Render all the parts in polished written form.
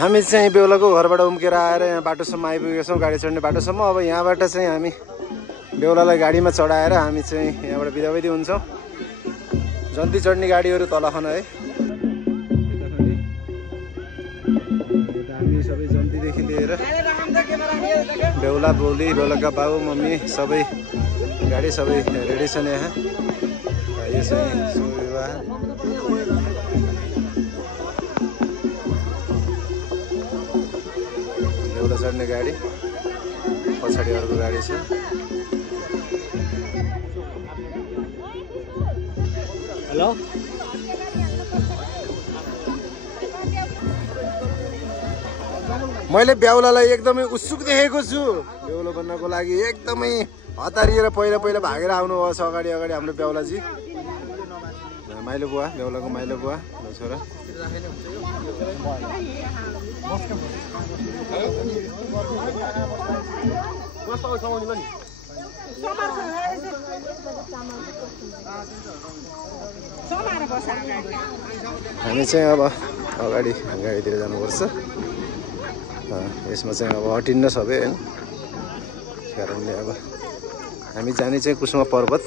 हामी चाहिँ बेहुलाको घरबाट उम्केर आएर यहाँ बाटोसम्म आइपुगेका छौँ, गाडी चढ्ने बाटोसम्म। अब यहाँबाट चाहिँ हामी बेहुलालाई गाडीमा चढाएर हामी चाहिँ यहाँबाट बिदाबिदी हुन्छौँ। जन्ती चढ्ने गाडीहरू तल खन है। हामी सबै जन्तीदेखि लिएर बेहुला बेहुली, बेहुलाका बाबु मम्मी सबै गाडी सबै रेडी छन् यहाँ। यो चाहिँ शुभ विवाह। बेहुला चढ्ने गाडी, पछाडि अर्को गाडी छ। हेलो, मैले बेहुलालाई एकदमै उत्सुक देखेको छु। बेहुला बन्नको लागि एकदमै हतारिएर पहिला पहिला भागेर आउनुभएको छ अगाडि अगाडि हाम्रो बेहुलाजी। माइलो बुवा, बेहुलाको माइलो बुवा छोरा। हामी चाहिँ अब अगाडि गाडीतिर जानुपर्छ। यसमा चाहिँ अब हटिन्न सबै होइन, त्यस कारणले अब हामी जाने चाहिँ कुसुमा पर्वत।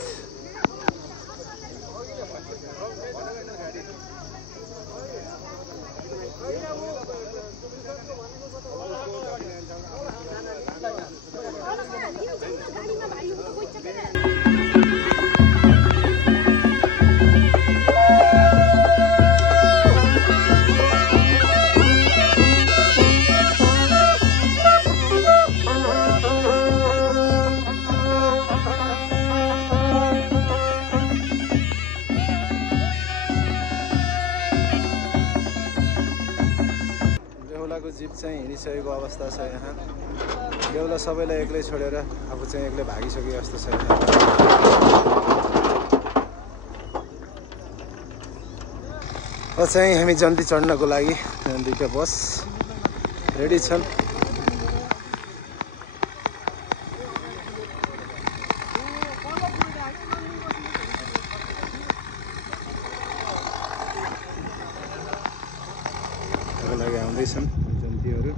बेहुलाको जिप चाहिँ हिँडिसकेको अवस्था छ यहाँ। बेहुला सबैलाई एक्लै छोडेर आफू चाहिँ एक्लै भागिसकेको जस्तो छ। अब चाहिँ हामी जन्ती चढ्नको लागि दुईटा बस रेडी छन्। लागि आउँदैछन् जन्तीहरू।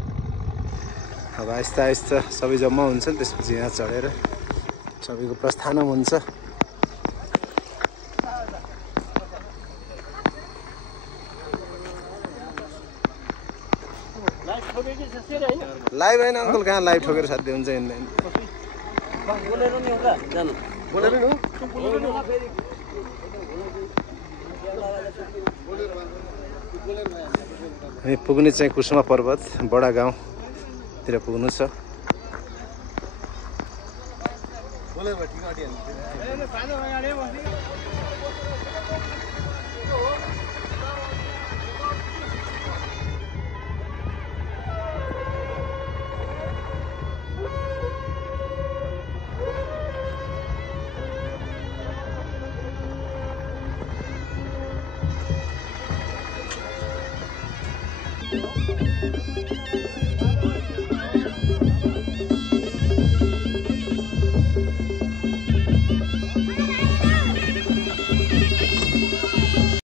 अब आहिस्ता आहिस्ता सबै जम्मा हुन्छन्, त्यसपछि यहाँ चढेर सबैको प्रस्थान हुन्छ। लाइभ होइन अङ्कल, कहाँ लाइभ ठोकेर साध्य हुन्छ हिँड्दैन। हामी पुग्ने चाहिँ कुसुमा पर्वत बडा गाउँतिर पुग्नु छ।